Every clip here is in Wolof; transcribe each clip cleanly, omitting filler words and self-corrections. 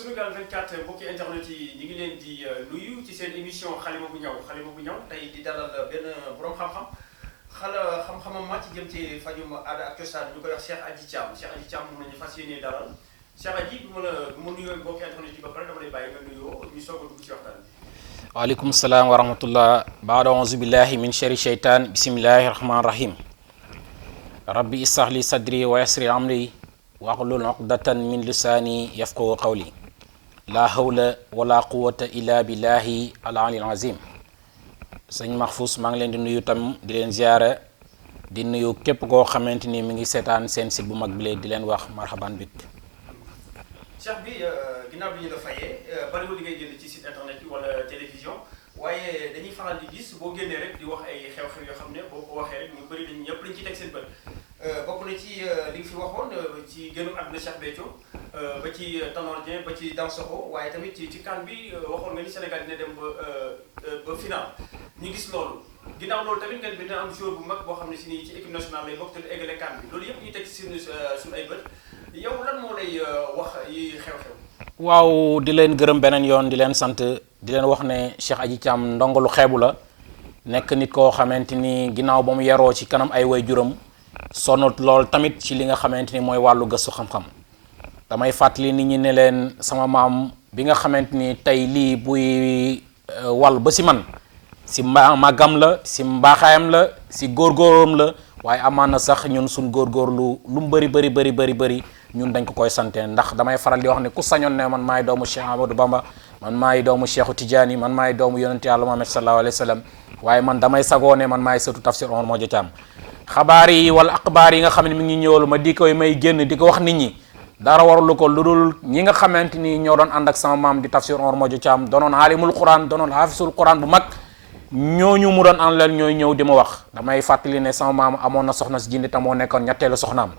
Sunugal 24 mbokki internet yi ñu ngi leen di nuyu ci seen émission xalima bu ñaw tey di dalal benn borom xam-xam xam-xamam màcc jëm ci fajum aada ak cosaan ñu koy wax Cheikh Adji Thiam moom la ñu fas yéenee dalal Cheikh Adji bu ma nuyoo mbokki internet yi ba pare dama lay bàyyi nga nuyoo ñu soog a dugg ci waxtaan bi. waaleykum salaam wa rahmatullah baada auzu billahi min shari sheytaan bismillahi rahmani rahim rabbi israh li sadri wa yassir amri wahlul uqdatan min lisaani yafqahu qawli la hawla wala quwata illa billahi al aliyil azim sëñ Mahfous maa ngi leen di nuyu tam di leen ziyaara di nuyu képp koo xamante ni mi ngi seetaan seen site bu mag bi leen di leen wax marhaban bik. Cheikh bi ginnaaw bi ñu la fayee bariwul li ngay génn ci site internet bi wala télévision waaye dañuy faral di gis boo génnee rek di wax ay xew-xew yoo xam ne boo ko waxee rek ñu bëri dañ ñëpp dañ ci teg seen bët bokk na ci li nga fi waxoon ci génnu àdduna Cheikh Béthio ba ci Tanor Dieng ba ci Dansokho waaye tamit ci CAN bi waxoon nga ni Sénégal dina dem ba final ñu gis loolu ginnaaw loolu tamit ngeen dina am joueur bu mag boo xam ne si nii ci équipe nationale lay bokk te du eggale CAN bi loolu yëpp ñu teg ci suñu ay bët yow lan moo lay wax yi xew-xew. waaw di leen gërëm beneen yoon di leen sant di leen wax ne Cheikh Adji Thiam ndongo lu xeebu la nekk nit koo xamante ni ginnaaw ba mu yaroo ci kanam ay waajuram sonn lool tamit ci li nga xamante ni mooy wàllu gëstu xam-xam damay fàttali nit ñi ne leen sama maam bi nga xamante ni tey lii buy wal ba si man si màggam la si mbaaxaayam la si góorgóoram la waaye amaan na sax ñun suñ góorgóorlu lu mu bëri ñun dañ ko koy sante ndax damay faral di wax ne ku sañoon ne man maay doomu Cheikh Amadou Bamba man maay doomu Cheikhu Tidiane man maay doomu yonente yàlla Muhammad sallallahu alayhi wa sallam waaye man damay sagoo ne man maay sëtu Tafsir Omar Modou Thiam xabaar yi wala aqbaar yi nga xam ne mi ngi ñëwal ma di koy may génn di ko wax nit ñi dara warulu ko lu dul ñi nga xamante ni ñoo doon ànd ak sama maam di Tafsir Omar Modou Thiam doonoon alimul quran doonoon hafisul quran bu mag ñooñu mu doon ànd leen ñooy ñëw di ma wax damay fàttali ne sama maam amoon na soxna si jindi tam moo nekkoon ñetteelu soxnaam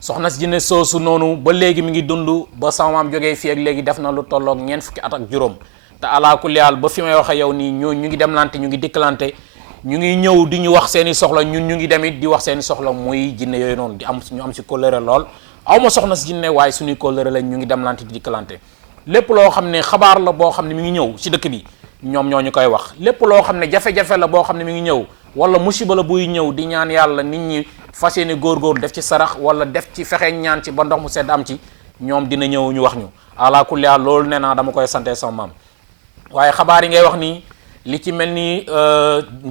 soxna si jinne soosu noonu ba léegi mi ngi dund ba sama maam jógee fii ak léegi def na lu tolloog ñeent fukki at ak juróom te ala kulli haal ba fi may waxe yow nii ñu ngi demlante ñu ngi dikkalante ñu ngi ñëw di ñu wax seeni soxla ñun ñu ngi demit di wax seeni soxla muy jinne yooyu noonu di am ñu am si kóllëre lool aw ma soxna si jinne waaye suñuy kóllëre lañ ñu ngi demlante di dikkalante lépp loo xam ne xabaar la boo xam ne mi ngi ñëw si dëkk bi ñoom ñoo ñu koy wax lépp loo xam ne jafe-jafe la boo xam ne mi ngi ñëw wala musiba la buy ñëw di ñaan yàlla nit ñi fas yéene góorgóor def ci sarax wala def ci fexe ñaan ci ba ndox mu sedd am ci ñoom dina ñëw ñu wax ñu ala kulli haal loolu nee naa dama koy sante sama maam waaye xabaar yi ngay wax nii li ci mel ni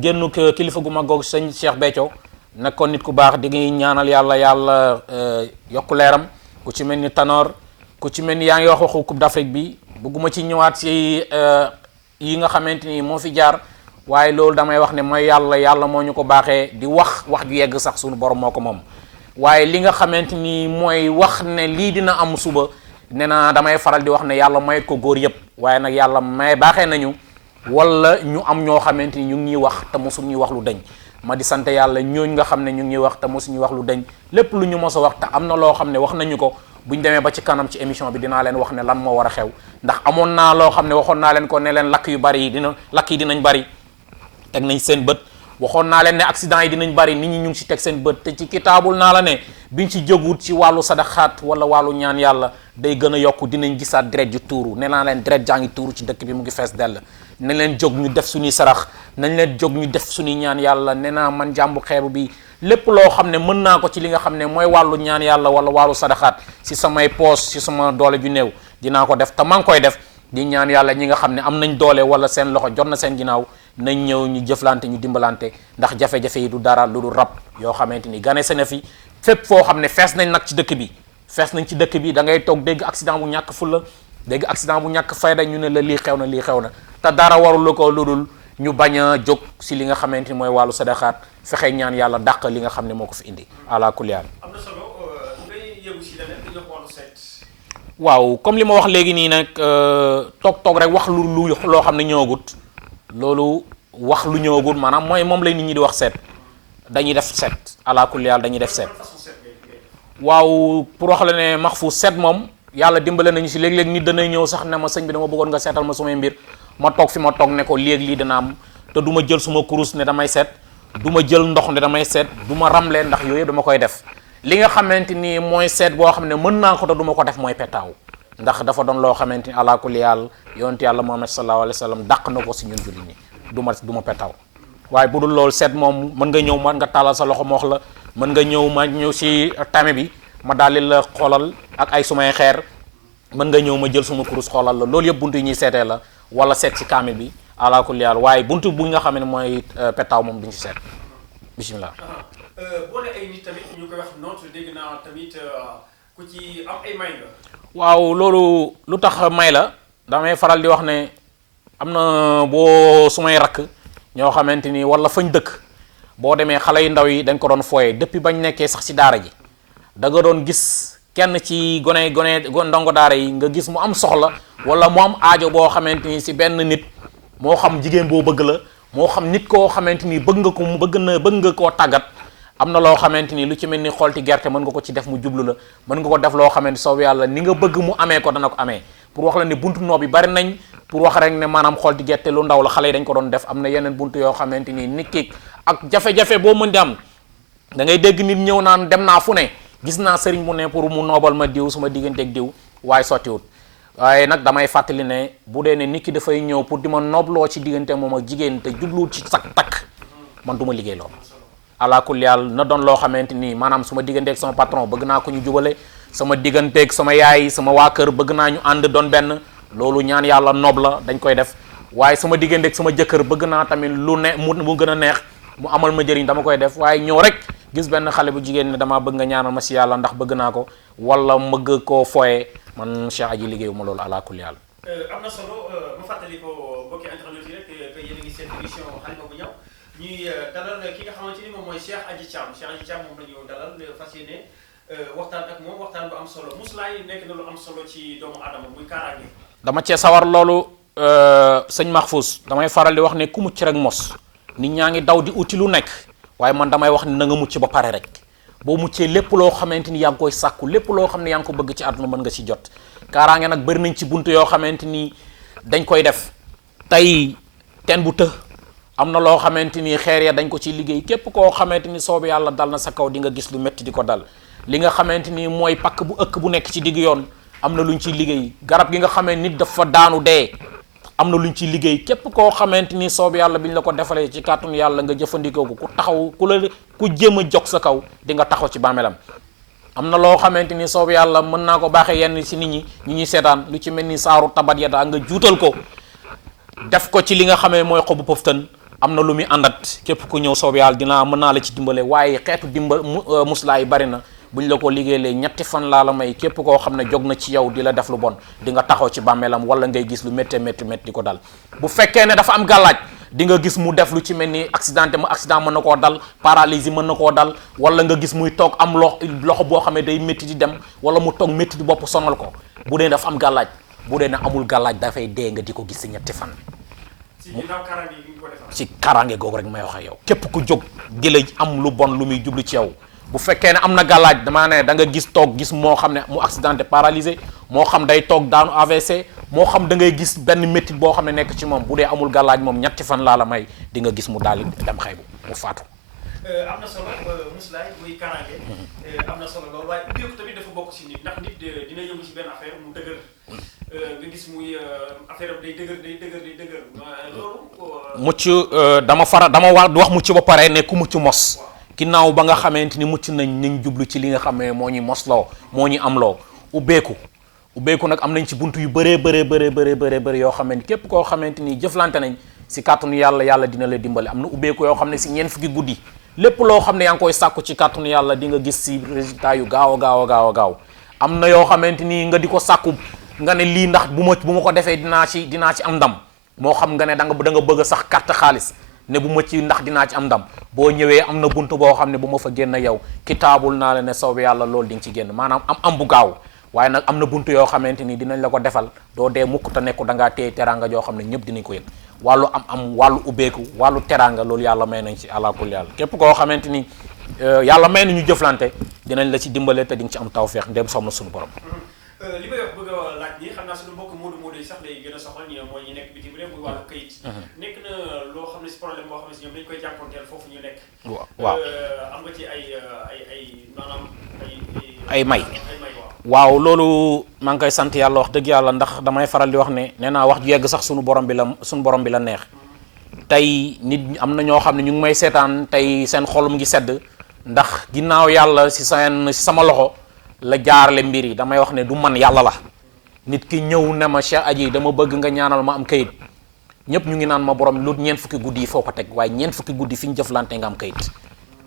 génnu kilifa gu mag googu sëñ Cheikh Béthio nekkoon nit ku baax di ngi ñaanal yàlla yokku leeram ku ci mel ni Tanor ku ci mel ni yaa ngi wax waxu Coupe d'Afrique bi bëgguma ci ñëwaat ci yi nga xamante ni moo fi jaar waaye loolu damay wax ne mooy yàlla moo ñu ko baaxee di wax ju yegg sax suñu borom moo ko moom waaye li nga xamante ni mooy wax ne lii dina am suba nee na damay faral di wax ne yàlla mayet ko góor yëpp waaye nag yàlla may baaxee nañu wala ñu am ñoo xamante ni ñu ngi ñuy wax te mosu ñuy wax lu dañ ma di sant yàlla ñooñ nga xam ne ñu ngi ñuy wax te mosu ñuy wax lu dañ lépp lu ñu mos a wax te am na loo xam ne wax nañu ko buñ demee ba ci kanam ci émission bi dinaa leen wax ne lan moo war a xew ndax amoon naa loo xam ne waxoon naa leen ko ne leen lakk yi dinañ bari teg nañ seen bët waxoon naa leen ne accident yi dinañ bari nit ñi ñu ngi ci teg seen bët te ci kitaabul naa la ne biñ ci jógut ci wàllu sadaxaat wala wàllu ñaan yàlla day gën a yokku dinañ gisaat deret ju tuuru nee naa leen deret jaa ngi tuuru ci dëkk bi mu ngi fees dell nañ leen jóg ñu def suñuy sarax nañ leen jóg ñu def suñuy ñaan yàlla nee naa man jàmbu xeebu bi lépp loo xam ne mën naa ko ci li nga xam ne mooy wàllu ñaan yàlla wala wàllu sadaxaat si samay poos si sama doole ju néew dinaa ko def te maa ngi koy def di ñaan yàlla ñi nga xam ne am nañ doole wala seen loxo jot na seen ginnaaw nañ ñëw ñu jëflante ñu dimbalante ndax jafe-jafe yi du dara lu dul rab yoo xamante ni gane se na fi fépp foo xam ne fees nañ nag ci dëkk bi da ngay toog dégg accident bu ñàkk fulla dégg accident bu ñàkk fayda ñu ne la lii xew na te dara warul ko lu dul ñu bañ a jóg si li nga xamante ni mooy wàllu sadaxaat fexe ñaan yàlla dàq li nga xam ne moo ko fi indi ala kulli haal. am na solo ngay yëngu si leneen di jox wàllu seet. waaw comme li ma wax léegi nii nag toog rek wax loo xam ne ñëwagut loolu wax lu ñëwagut maanaam mooy moom lay nit ñi di wax seet dañuy def seet ala kulli haal dañuy def seet. waaw pour wax la ne Mahfous seet moom yàlla dimbale nañu si léeg-léeg nit danay ñëw sax ne ma sëñ bi dama bëggoon nga seetal ma sumay mbir ma toog fi ma toog ne ko léegi lii dana am te du ma jël suma kurus ne damay seet du ma jël ndox ne damay seet du ma ramlee ndax yooyu yëpp dama koy def li nga xamante ni mooy seet boo xam ne mën naa ko te du ma ko def mooy petaaw ndax dafa doon loo xamante ni ala kulli yàlla yonent yàlla Muhammad sallallahu alayhi wa sallam dàq na ko si ñun jullit ñi du ma petaaw waaye bu dul loolu seet moom mën nga ñëw man nga tàllal sa loxo ma wax la mën nga ñëw ma ñëw si tame bi ma daldi la xoolal ak ay sumay xeer mën nga ñëw ma jël suma kurus xoolal la loolu yëpp buntu yi ñuy seetee la wala seet si kaamil bi ala kulli yàlla waaye buntu bu nga xam ne mooy petaaw moom duñ si seet bismillah. boo ne ay nit tamit ñu koy wax noot dégg naa tamit ku ci am ay may nga. waaw loolu lu tax may la damay faral di wax ne am na boo sumay rakk ñoo xamante ni wala fañ dëkk boo demee xale yu ndaw yi dañ ko doon fooye depuis bañ nekkee sax ci daara ji da nga doon gis kenn ci gone ndongo daara yi nga gis mu am soxla wala mu am aajo boo xamante ni ci benn nit moo xam jigéen boo bëgg la moo xam nit koo xamante ni bëgg nga koo tàggat am na loo xamante ni lu ci mel ni xolti gerte mën nga ko ci def mu jublu la mën nga ko def loo xamante soobu yàlla ni nga bëgg mu amee ko dana ko amee pour wax la ne buntu noob yi bari nañ pour wax rek ne maanaam xolti gerte lu ndaw la xale yi dañ ko doon def am na yeneen buntu yoo xamante ni nit ki ak jafe-jafe boo mën di am da ngay dégg nit ñëw naan dem naa fu ne gis naa sëriñ mu ne pour mu noobal ma diw suma digganteeg diw waaye sottiwut waaye nag damay fàttali ne bu dee ne nit ki dafay ñëw pour di ma noobloo ci diggante moom ak jigéen te jubluwut ci sak takk man du ma liggéey loolu ala kulli yàlla na doon loo xamante ni maanaam suma digganteeg sama patron bëgg naa ko ñu jubale sama digganteeg sama yaay sama waa kër bëgg naa ñu ànd doon benn loolu ñaan yàlla noob la dañ koy def waaye sama digganteeg sama jëkkër bëgg naa tamit lu ne mu gën a neex mu amal ma jëriñ dama koy def waaye ñëw rek gis benn xale bu jigéen ne damaa bëgg nga ñaanal ma si yàlla ndax bëgg naa ko wala mëgg koo foye man Cheikh Adji liggéeyu ma loolu ala kulli yàlla. am na solo ma fàttali ko mbokki internet yi rek que yéen a ngi seen émission Xalima bu Ñaw ñuy dalal ki nga xamante ni moom mooy Cheikh Adji Thiam moom la ñu dalal fas yéene waxtaan ak moom waxtaan bu am solo muslaay nekk na lu am solo ci doomu aadama muy kaaraange. dama cee sawar loolu sëñ Mahfouz damay faral di wax ne ku mucc rek mos nit ñaa ngi daw di uti lu nekk waaye man damay wax ne na nga mucc ba pare rek boo muccee lépp loo xamante ni yaa ngi koy sàkku lépp loo xam ne yaa ngi ko bëgg ci àdduna mën nga ci jot kaaraange nag bëri nañ ci buntu yoo xamante ni dañ koy def tey teen bu të am na loo xamante ni xeer ya dañ ko ci liggéey képp koo xamante ni soobu yàlla dal na sa kaw di nga gis lu métti di ko dal li nga xamante ni mooy pakk bu ëkk bu nekk ci digg yoon am na luñ ciy liggéey garab gi nga xamee nit dafa daanu dee am na luñ ciy liggéey képp koo xamante ni soobu yàlla bi ñu la ko defalee ci kàttanu yàlla nga jëfandikoo ko ku taxaw ku jéem a jog sa kaw di nga taxaw ci bàmmeelam am na loo xamante ni soobu yàlla mën naa ko baaxee yenn ci nit ñi ñuy seetaan lu ci mel ni saaru tabat yada nga juutal ko def ko ci li nga xamee mooy xobu pëftan am na lu muy àndat képp ku ñëw soobu yàlla mën naa la ci dimbale waaye xeetu muslaa yi bari na buñ la ko liggéeyee ñetti fan laa la may képp koo xam ne jog na ci yow di la def lu bon di nga taxaw ci bàmmeelam wala ngay gis lu métti di ko dal bu fekkee ne dafa am gàllaaj di nga gis mu def lu ci mel ni accident mën na koo dal paralysie mën na koo dal wala nga gis muy toog am loxo boo xam ne day métti di dem wala mu toog métti di bopp sonal ko bu dee dafa am gàllaaj bu dee ne amul gàllaaj dafay dee nga di ko gis si ñetti fan ci kaaraange googu rek may wax ak yow képp ku jóg di la am lu bon lu muy jublu ci yow bu fekkee ne am na gàllaaj damaa ne da nga gis toog gis moo xam ne mu accidenté paralysé moo xam day toog daanu AVC moo xam da ngay gis benn métti boo xam ne nekk ci moom bu dee amul gàllaaj moom ñetti fan laa la may di nga gis mu daal di dem xaybu mu faatu. am na solo muslaay muy kaaraange am na solo loolu waaye ubbeeku tamit dafa bokk si nit ndax nit dina yëngu si benn affaire mu dëgër nga gis muy affaire am day dëgër loolu. mucc dama wax mucc ba pare ne ku mucc mos. ginnaaw ba nga xamante ni mucc nañ jublu ci li nga xam ne moo ñu mosloo moo ñu amloo ubbeeku nag am nañ ci buntu yu bëree yoo xamante képp koo xamante ni jëflante nañ si kàttanu yàlla dina la dimbale am na ubbeeku yoo xam ne si ñeent fukki guddi lépp loo xam ne yaa ngi koy sàkku ci kàttanu yàlla di nga gis si résultat yu gaaw am na yoo xamante ni nga di ko sàkku nga ne lii ndax bu ma ko defee dinaa ci am ndam moo xam nga ne da nga bëgg sax carte xaalis ne bu ma ci ndax dinaa ci am ndam boo ñëwee am na buntu boo xam ne bu ma fa génn yow kitaabul naa la ne soobu yàlla loolu di nga ci génn maanaam am bu gaaw waaye nag am na buntu yoo xamante ni dinañ la ko defal doo dee mukk te nekku da ngaa téye teraanga joo xam ne ñëpp dinañ ko yëg wàllu am wàllu ubbeeku wàllu teraanga loolu yàlla may nañ ci àlakul yàlla képp koo xamante ni yàlla may nañu jëflante dinañ la ci dimbale te di nga ci am tawfeex ndem som na suñu borom. li may wax bëgg a laaj nii xam naa suñu mbokk Modou yi sax lay gën a soxal ñi mooy ñi nekk bitim réew muy wàllu këyit. nekk na loo xam ne si problème boo xam ne si ñoom dañ koy jànkonteel foofu ñu nekk. waaw am nga ci ay maanaam ay may waaw loolu maa ngi koy sant yàlla wax dëgg yàlla ndax damay faral di wax ne nee naa wax ju yegg sax sunu borom bi la neex tey nit am na ñoo xam ne ñu ngi may seetaan tey seen xol mu ngi sedd ndax ginnaaw yàlla si sama loxo la jaarale mbir yi damay wax ne du man yàlla la nit ki ñëw ne ma Cheikh Adji dama bëgg nga ñaanal ma am kayit ñëpp ñu ngi naan ma borom lu ñeent fukki guddi yi foo ko teg waaye ñeent fukki guddi fi ñu jëflante nga am kayit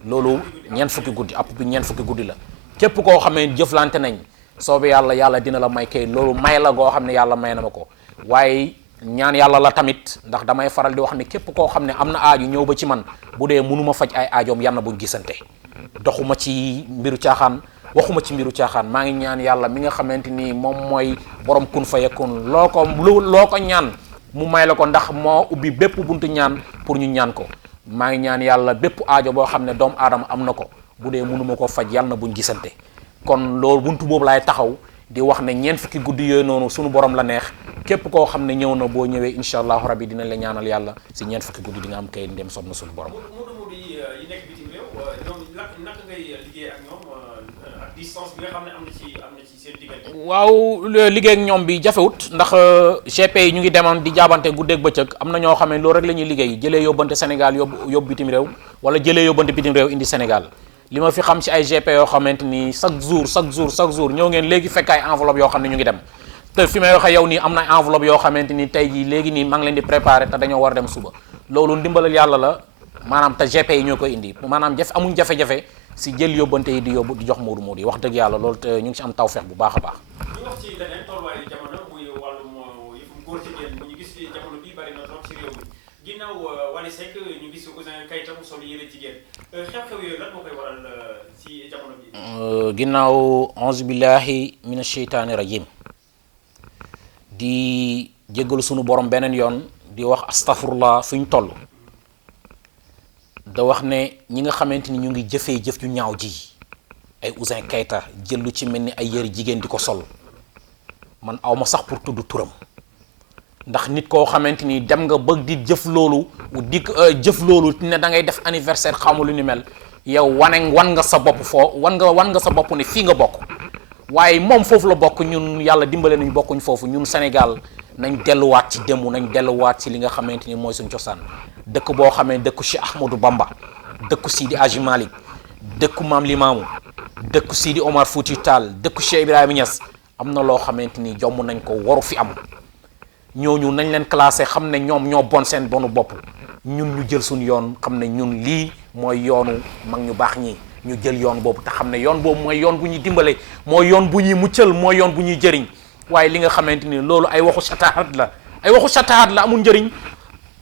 loolu ñeent fukki guddi app bi ñeent fukki guddi la képp koo xamee jëflante nañ soobee yàlla dina la may kayit loolu may la goo xam ne yàlla may na ma ko waaye ñaan yàlla la tamit ndax damay faral di wax ne képp koo xam ne am na aaju ñëw ba ci man bu dee mënuma faj ay aajoom yal na buñ gisante doxuma ci mbiru caaxaan waxuma ci mbiru caaxaan maa ngi ñaan yàlla mi nga xamante ni moom mooy borom kun fa yakun loo ko ñaan mu may la ko ndax moo ubbi bépp buntu ñaan pour ñu ñaan ko maa ngi ñaan yàlla bépp aajo boo xam ne doomu aadama am na ko bu dee mënuma ko faj yal na buñ gisante kon loolu buntu boobu laay taxaw di wax ne ñeent fukki guddi yooyu noonu sunu borom la neex képp koo xam ne ñëw na boo ñëwee incha allahu rabbi dina la ñaanal yàlla si ñeent fukki guddi di nga am kay ndem sob na sunu borom. yi nekk bitim réew ñoom naka ngay liggéey ak ñoom ak distance bi nga xam ne am na ci seen diggante. waaw liggéey ak ñoom bi jafewut ndax GP yi ñu ngi demoon di jaabante guddeeg bëccëg am na ñoo xam ne loolu rek la ñuy liggéey jëlee yóbbante Sénégal yóbbu bitim réew wala jëlee yóbbante bitim réew indi Sénégal. li ma fi xam ci ay GP yoo xamante ni chaque jour ñëw ngeen léegi fekk ay enveloppe yoo xam ne ñu ngi dem te fi may waxee yow nii am na enveloppe yoo xamante ni tey jii léegi nii maa ngi leen di préparer te dañoo war a dem suba loolu ndimbalal yàlla la maanaam te GP yi ñoo koy indi maanaam amuñ jafe-jafe si jël yóbbante yi di jox Modou Modou yi wax dëgg yàlla loolu te ñu ngi ci am tawfeex bu baax a baax. ñu wax ci leneen tolluwaayu jamono muy wàllum yëfum góor jigéen bu ñu gis jamono bii bari na trop ci réew mi ginnaaw Wally Seck ñu gis Ouzin Keita mu sol yére jigéen xew-xew yooyu lan moo koy waral ci jamono bi. ginnaaw auzu billahi mina sheytaani rajim di jéggalu sunu borom beneen yoon di wax astafurlah fu ñu toll da wax ne ñi nga xamante ni ñu ngi jëfee jëf ju ñaaw ji ay Ouzin Keita jël lu ci mel ni ay yëri jigéen di ko sol man awma sax pour tudd turam ndax nit koo xamante ni dem nga bëgg di jëf loolu ne da ngay def anniversaire xamu lu ni mel yow wan nga sa bopp wan nga sa bopp ne fii nga bokk waaye moom foofu la bokk ñun yàlla dimbale nañu bokkuñ foofu ñun Sénégal nañ delluwaat ci démb nañ delluwaat ci li nga xamante ni mooy suñ cosaan dëkk boo xamee dëkku Cheikh Ahmadou Bamba dëkku Sidi Hadji Malick dëkku Maam Limaamu dëkku Sidi Omar Fouti Tall dëkku Cheikh Ibrahima Niass am na loo xamante ni jomm nañ ko waru fi am ñooñu nañ leen classé xam ne ñoom ñoo bon seen bonu bopp ñun ñu jël suñu yoon xam ne ñun lii mooy yoonu mag ñu baax ñi ñu jël yoon boobu te xam ne yoon boobu mooy yoon bu ñuy dimbale mooy yoon bu ñuy muccal mooy yoon bu ñuy jëriñ waaye li nga xamante ni loolu ay waxu satahat la amul njëriñ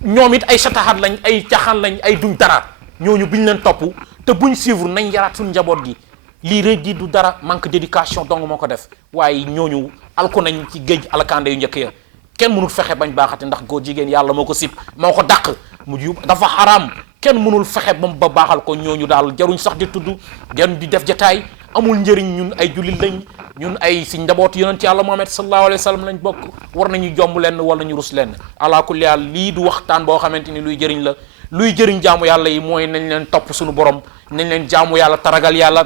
ñoom it ay satahat lañ ay caxaan lañ ay duñ dara ñooñu buñ leen topp te buñ suivre nañ yaraat suñu njaboot gi lii rek ji du dara manque d'éducation dong moo ko def waaye ñooñu alku nañ ci géej alkande yu njëkk ya kenn mënul fexe bañ baaxate ndax góor jigéen yàlla moo ko sib moo ko dàq mu dafa xaraam kenn mënul fexe ba baaxal ko ñooñu daal jaruñ sax di tudd jaruñ di def jataay amul njëriñ ñun ay jullit lañ ñun ay si njaboot yonent yàlla Muhammad sallallahu alayhi wa sallam lañ bokk war nañu jomb lenn wala ñu rus lenn ala kulli haal lii du waxtaan boo xamante ni luy jëriñ la luy jëriñ jaamu yàlla yi mooy nañ leen topp suñu borom nañ leen jaamu yàlla taragal yàlla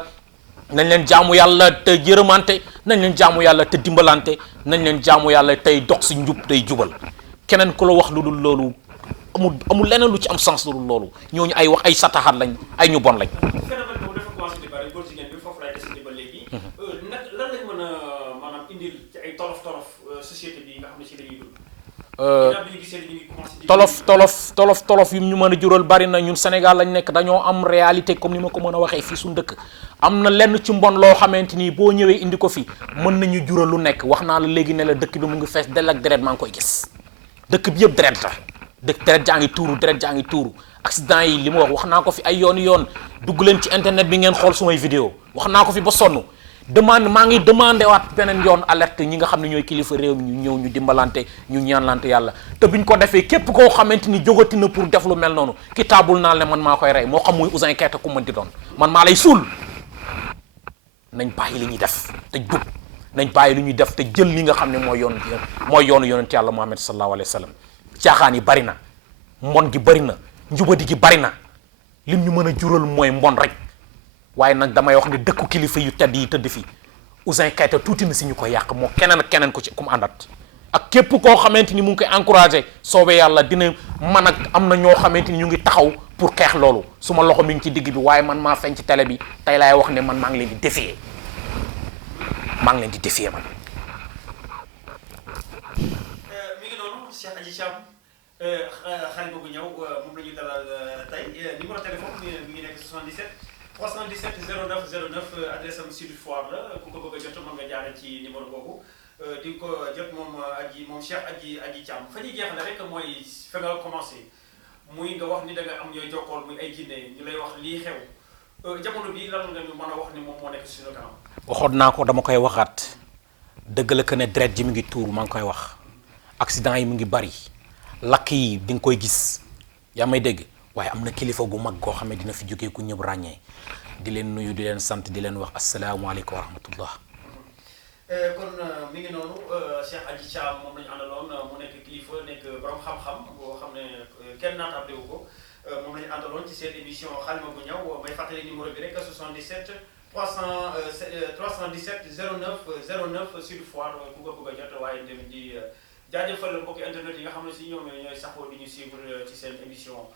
nañ leen jaamu yàlla te yërëmante nañ leen jaamu yàlla te dimbalante nañ leen jaamu yàlla tey dox si njub tey jubal keneen ku la wax lu dul loolu amul leneen lu ci am sens lu dul loolu ñooñu ay wax ay sataxaat lañ ay ñu bon lañ. phénomène boobu dafa commencé di bari góor jigéen bi foofu laay desandi ba léegi. nag lan lañ mën a maanaam indil ci ay tolof société bi nga xam ne ci la ñuy dund. ginnaaw bi ñu gisee ñu ngi commencé tolof yu ñu mën a jural bari na ñun Sénégal lañ nekk dañoo am réalité comme ni ma ko mën a waxee fii suñu dëkk am na lenn ci mbon loo xamante ni boo ñëwee indi ko fi mën nañu jural lu nekk wax naa la léegi ne la dëkk bi mu ngi fees del ak deret maa ngi koy gis dëkk bi yëpp deret la deret jaa ngi tuuru accident yi li ma wax naa ko fi ay yoon dugg leen ci internet bi ngeen xool sumay vidéo wax naa ko fi ba sonn maa ngi demandé waat beneen yoon alerte ñi nga xam ne ñooy kilifa réew mi ñu ñëw ñu dimbalante ñu ñaanlante yàlla te biñ ko defee képp koo xamante ni jógati na pour def lu mel noonu kitaabul naa ne man maa koy rey moo xam muy Ouzin Keita ku mën di doon man maa lay suul nañ bàyyi li ñuy def te jub nañ bàyyi li ñuy def te jël li nga xam ne mooy yoonu yonent yàlla Muhammad sallallahu alayhi wa sallam caaxaan yi bari na mbon gi bari na njubadi gi bari na lim ñu mën a jural mooy mbon rek waaye nag damay wax ne dëkku kilifa yu tedd yi tëdd fi Ouzin Keita tuuti na si ñu ko yàq moo keneen ak keneen ko ci ku mu àndat ak képp koo xamante ni mu ngi koy encouragé soobee yàlla dina man ak am na ñoo xamante ni ñu ngi taxaw pour xeex loolu suma loxo mi ngi ci digg bi waaye man maa feeñ ci télé bi tey laay wax ne man maa ngi leen di défier man. mi ngi noonu Cheikh Adji Thiam xale boobu ñëw moom la ñuy dalal tey numéro téléphone mi ngi nekk 77 317 09 09 adresse am Sud Foire la ku ko bëgg a jot mën nga jaaree ci numéro boobu di ko jot moom Cheikh Adji Thiam fa ñuy jeexale rek mooy fa nga commencé muy nga wax ni da nga am ñooy jokkool muy ay jinne ñu lay wax lii xew jamono bi lan nga ñu mën a wax ni moom moo nekk suñu kanam. waxoon naa ko dama koy waxaat dëgg la que ne deret ji mu ngi tuur maa ngi koy wax accident yi mu ngi bari lakk yi di nga koy gis yaa may dégg waaye am na kilifa gu mag goo xam ne dina fi jógee ku ñëpp ràññee di leen nuyu di leen sant di leen wax asalaamaaleykum wa rahmatullah. kon mi ngi noonu Cheikh Adji Thiam moom lañu àndaloon mu nekk kilifa nekk borom xam-xam boo xam ne kenn naataable wu ko moom lañu àndaloon ci seen émission xalima bu ñaw may fàttali numéro bi rek 77 317 09 09 Sud Foire ku ko bëgg a jot waaye tamit di jaajëfal mbokki internet yi nga xam ne si ñoom ñooy saxoo di ñu suivre ci seen émission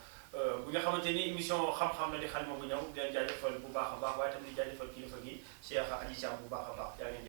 bu nga xamante ni émission xam-xam la di xalima bu ñaw di leen jaajëfal bu baax a baax waaye tamit di jaajëfal kilifa gi Cheikh Adji Thiam bu baax a baax.